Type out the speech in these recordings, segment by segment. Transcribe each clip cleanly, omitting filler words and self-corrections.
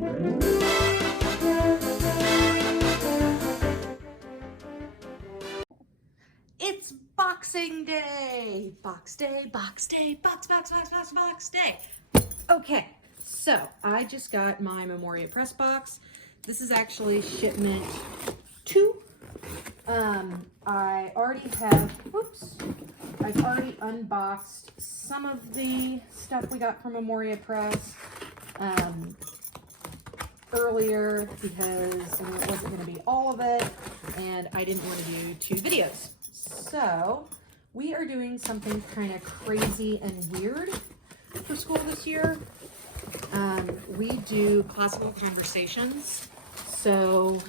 It's Boxing Day! Box Day, Box Day, Box Day. Okay, so I just got my Memoria press box. This is actually shipment 2. I already have, I've already unboxed some of the stuff we got from Memoria Press earlier because it wasn't going to be all of it, and I didn't want to do 2 videos. So we are doing something kind of crazy and weird for school this year. We do classical conversations. So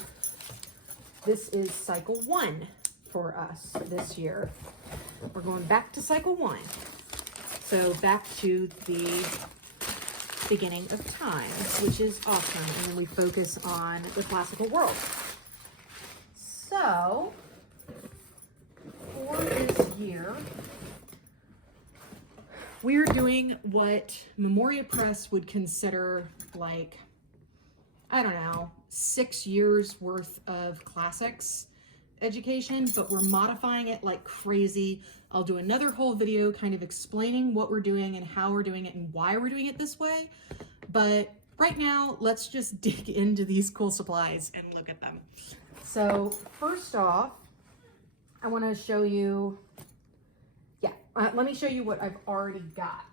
this is cycle 1 for us this year. We're going back to cycle 1. So back to the beginning of time, which is awesome. And then we focus on the classical world. So for this year, we're doing what Memoria Press would consider like, I don't know, 6 years worth of classics education, but we're modifying it like crazy. I'll do another whole video kind of explaining what we're doing and how we're doing it and why we're doing it this way. But right now, let's just dig into these cool supplies and look at them. So first off, I want to show you, let me show you what I've already got.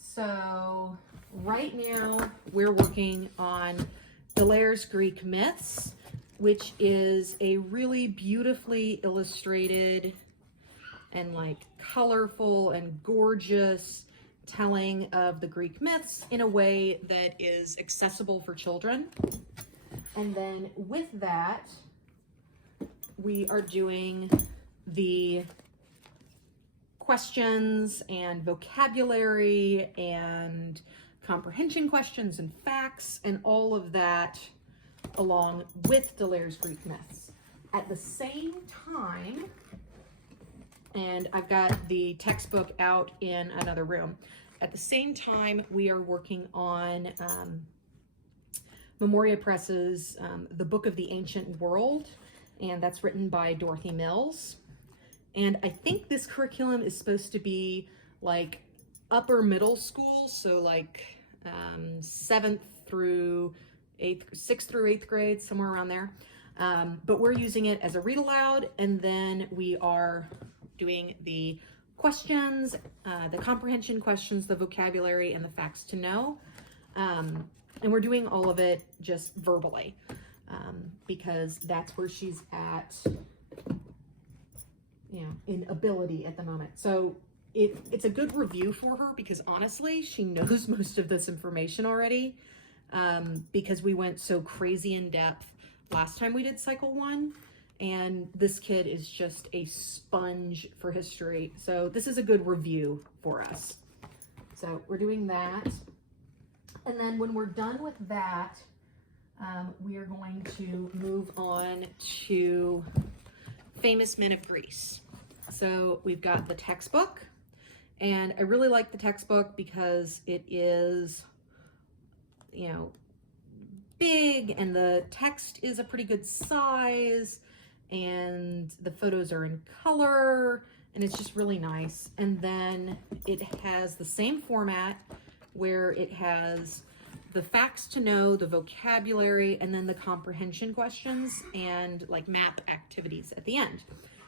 So right now we're working on Delaire's Greek Myths, which is a really beautifully illustrated and like colorful and gorgeous telling of the Greek myths in a way that is accessible for children. And then with that, we are doing the questions and vocabulary and comprehension questions and facts and all of that along with Delaire's Greek Myths. At the same time, and I've got the textbook out in another room. At the same time, we are working on Memoria Press's The Book of the Ancient World, and that's written by Dorothy Mills. And I think this curriculum is supposed to be like upper middle school, so like 7th through 8th, 6th through 8th grade, somewhere around there. But we're using it as a read aloud, and then we are doing the questions, the comprehension questions, the vocabulary, and the facts to know. And we're doing all of it just verbally because that's where she's at, in ability at the moment. So it's a good review for her because honestly, she knows most of this information already because we went so crazy in depth last time we did cycle 1. And this kid is just a sponge for history. So this is a good review for us. So we're doing that. And then when we're done with that, we are going to move on to famous men of Greece. So we've got the textbook, and I really like the textbook because it is, big, and the text is a pretty good size, and the photos are in color, and it's just really nice. And then it has the same format where it has the facts to know, the vocabulary, and then the comprehension questions and like map activities at the end.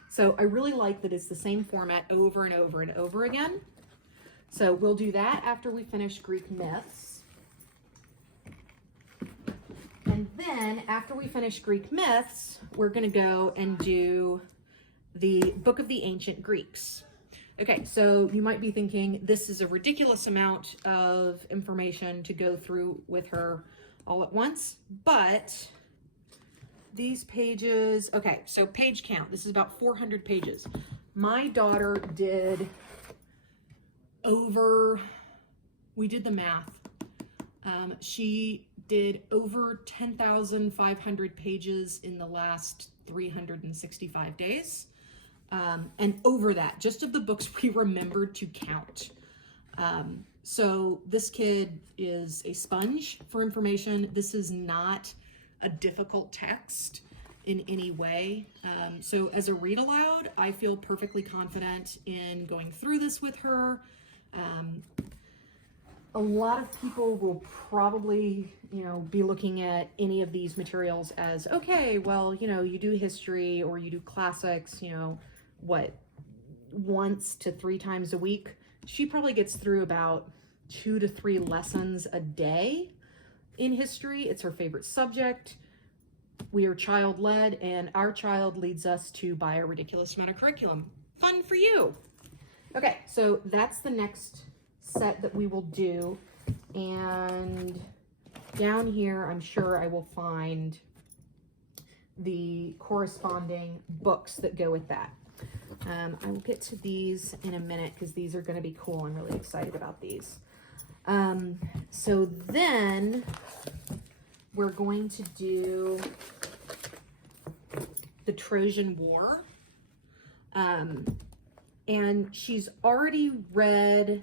So I really like that it's the same format over and over and over again. So we'll do that after we finish Greek myths. And then after we finish Greek myths, we're going to go and do the Book of the Ancient Greeks. Okay, so you might be thinking this is a ridiculous amount of information to go through with her all at once, but these pages, okay, so page count, this is about 400 pages. My daughter did we did the math. She did over 10,500 pages in the last 365 days. And over that, just of the books we remembered to count. So this kid is a sponge for information. This is not a difficult text in any way. So as a read aloud, I feel perfectly confident in going through this with her. A lot of people will probably, be looking at any of these materials as, okay, well, you do history or you do classics, once to 3 times a week. She probably gets through about 2 to 3 lessons a day in history. It's her favorite subject. We are child-led, and our child leads us to buy a ridiculous amount of curriculum. Fun for you. Okay, so that's the next set that we will do. And down here, I'm sure I will find the corresponding books that go with that. I will get to these in a minute because these are going to be cool. I'm really excited about these. So then we're going to do the Trojan War. And she's already read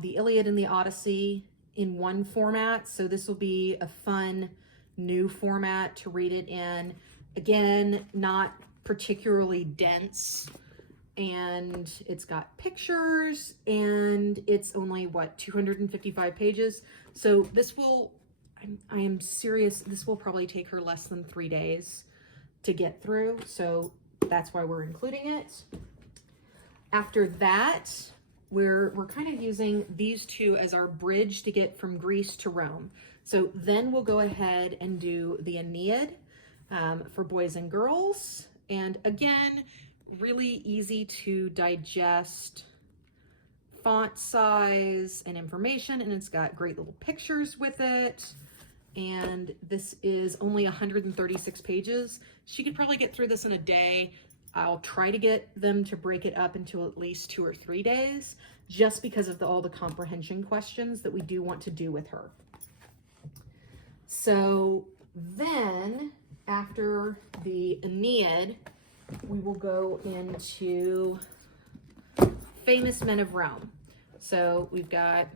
the Iliad and the Odyssey in one format. So this will be a fun new format to read it in. Again, not particularly dense, and it's got pictures, and it's only 255 pages. So this will, I am serious, this will probably take her less than 3 days to get through. So that's why we're including it. After that, we're kind of using these two as our bridge to get from Greece to Rome. So then we'll go ahead and do the Aeneid for boys and girls. And again, really easy to digest, font size and information, and it's got great little pictures with it. And this is only 136 pages. She could probably get through this in a day. I'll try to get them to break it up into at least 2 or 3 days, just because of all the comprehension questions that we do want to do with her. So then, after the Aeneid, we will go into Famous Men of Rome. So we've got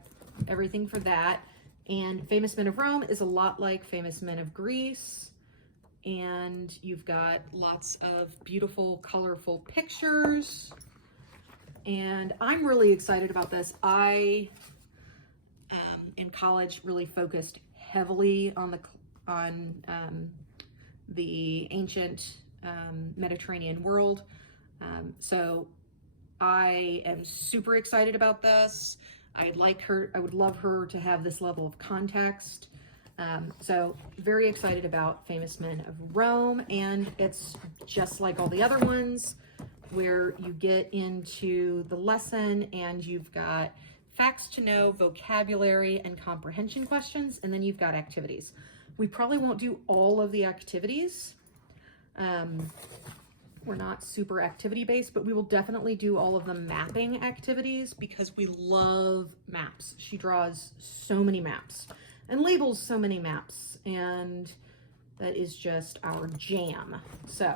everything for that. And Famous Men of Rome is a lot like Famous Men of Greece. And you've got lots of beautiful, colorful pictures. And I'm really excited about this. I, in college, really focused heavily on the ancient Mediterranean world. So I am super excited about this. I would love her to have this level of context. So very excited about Famous Men of Rome, and it's just like all the other ones where you get into the lesson and you've got facts to know, vocabulary, and comprehension questions, and then you've got activities. We probably won't do all of the activities. We're not super activity based, but we will definitely do all of the mapping activities because we love maps. She draws so many maps and labels so many maps, and that is just our jam. So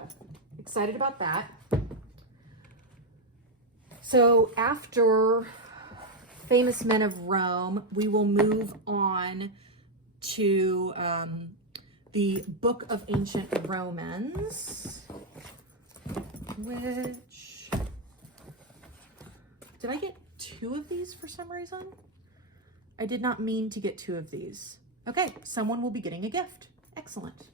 excited about that. So after Famous Men of Rome, we will move on to the Book of Ancient Romans, which, did I get 2 of these for some reason? I did not mean to get 2 of these. Okay, someone will be getting a gift. Excellent.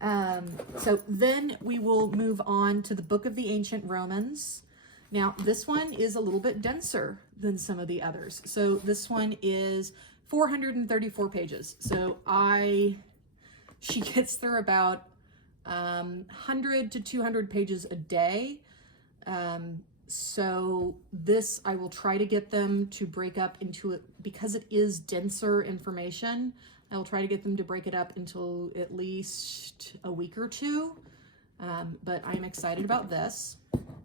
So then we will move on to the Book of the Ancient Romans. Now, this one is a little bit denser than some of the others. So this one is 434 pages. So she gets through about 100 to 200 pages a day. So this, I will try to get them to break up into it, because it is denser information. I will try to get them to break it up into at least a week or 2. But I'm excited about this.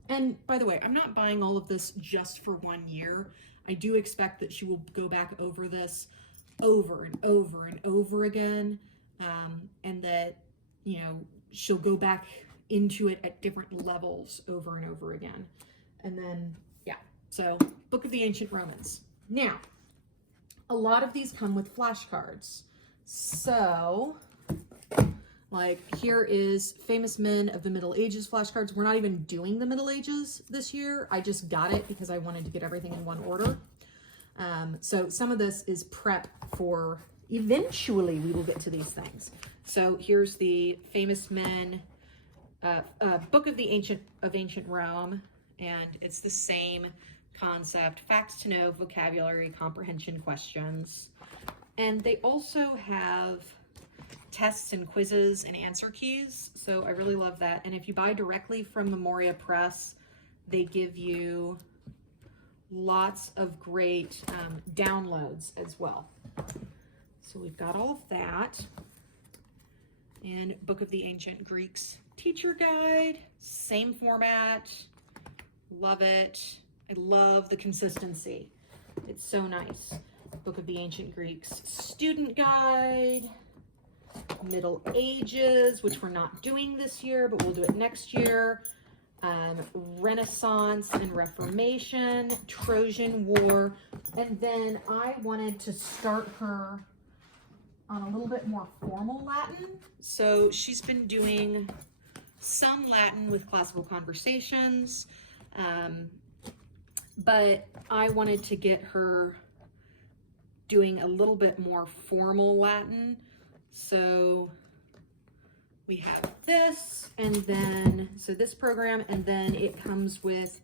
And by the way, I'm not buying all of this just for 1 year. I do expect that she will go back over this over and over and over again. And that, she'll go back into it at different levels over and over again. And then, yeah, so Book of the Ancient Romans. Now, a lot of these come with flashcards. So, like, here is Famous Men of the Middle Ages flashcards. We're not even doing the Middle Ages this year. I just got it because I wanted to get everything in one order. So some of this is prep for eventually we will get to these things. So here's the Famous Men book of ancient Rome, and it's the same concept: facts to know, vocabulary, comprehension questions. And they also have tests and quizzes and answer keys. So I really love that. And if you buy directly from Memoria Press, they give you lots of great downloads as well. So we've got all of that. And Book of the Ancient Greeks teacher guide, same format. Love it. I love the consistency. It's so nice. Book of the Ancient Greeks student guide, Middle Ages, which we're not doing this year, but we'll do it next year. Renaissance and Reformation, Trojan War, and then I wanted to start her on a little bit more formal Latin. So she's been doing some Latin with classical conversations, but I wanted to get her doing a little bit more formal Latin. So we have this, and then, so this program, and then it comes with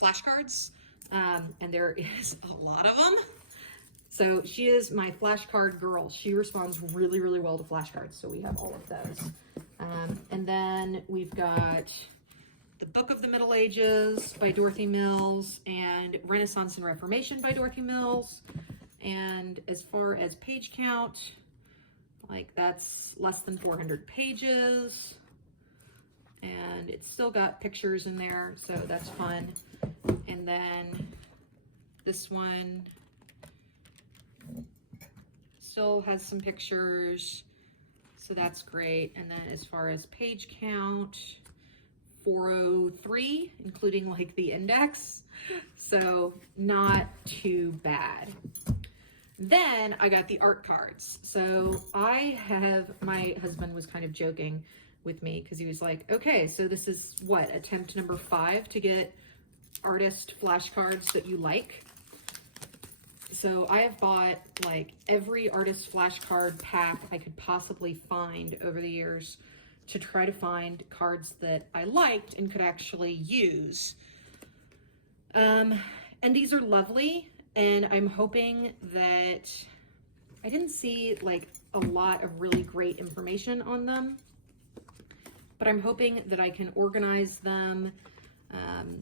flashcards, and there is a lot of them. So she is my flashcard girl. She responds really, really well to flashcards, so we have all of those. And then we've got the Book of the Middle Ages by Dorothy Mills, and Renaissance and Reformation by Dorothy Mills. And as far as page count, like, that's less than 400 pages, and it's still got pictures in there, so that's fun. And then this one still has some pictures, so that's great. And then as far as page count, 403, including like the index, so not too bad. Then I got the art cards. So my husband was kind of joking with me because he was like, okay, so this is what, attempt number 5 to get artist flashcards that you like. So I have bought like every artist flashcard pack I could possibly find over the years to try to find cards that I liked and could actually use. And these are lovely. And I'm hoping that, I didn't see like a lot of really great information on them, but I'm hoping that I can organize them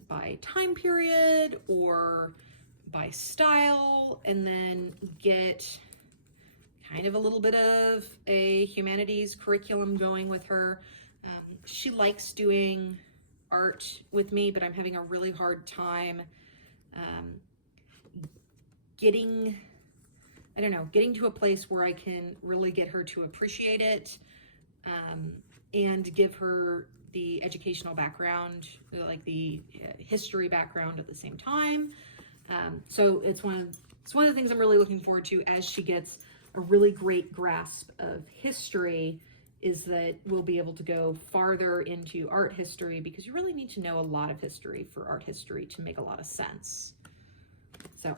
by time period or by style, and then get kind of a little bit of a humanities curriculum going with her. She likes doing art with me, but I'm having a really hard time getting to a place where I can really get her to appreciate it, and give her the educational background, like the history background at the same time. So it's one of the things I'm really looking forward to as she gets a really great grasp of history, is that we'll be able to go farther into art history, because you really need to know a lot of history for art history to make a lot of sense. So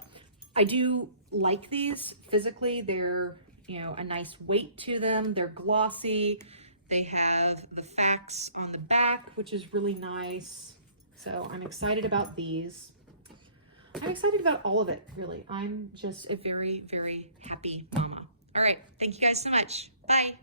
I do like these physically. They're, a nice weight to them. They're glossy. They have the facts on the back, which is really nice. So I'm excited about these. I'm excited about all of it, really. I'm just a very, very happy mama. All right. Thank you guys so much. Bye.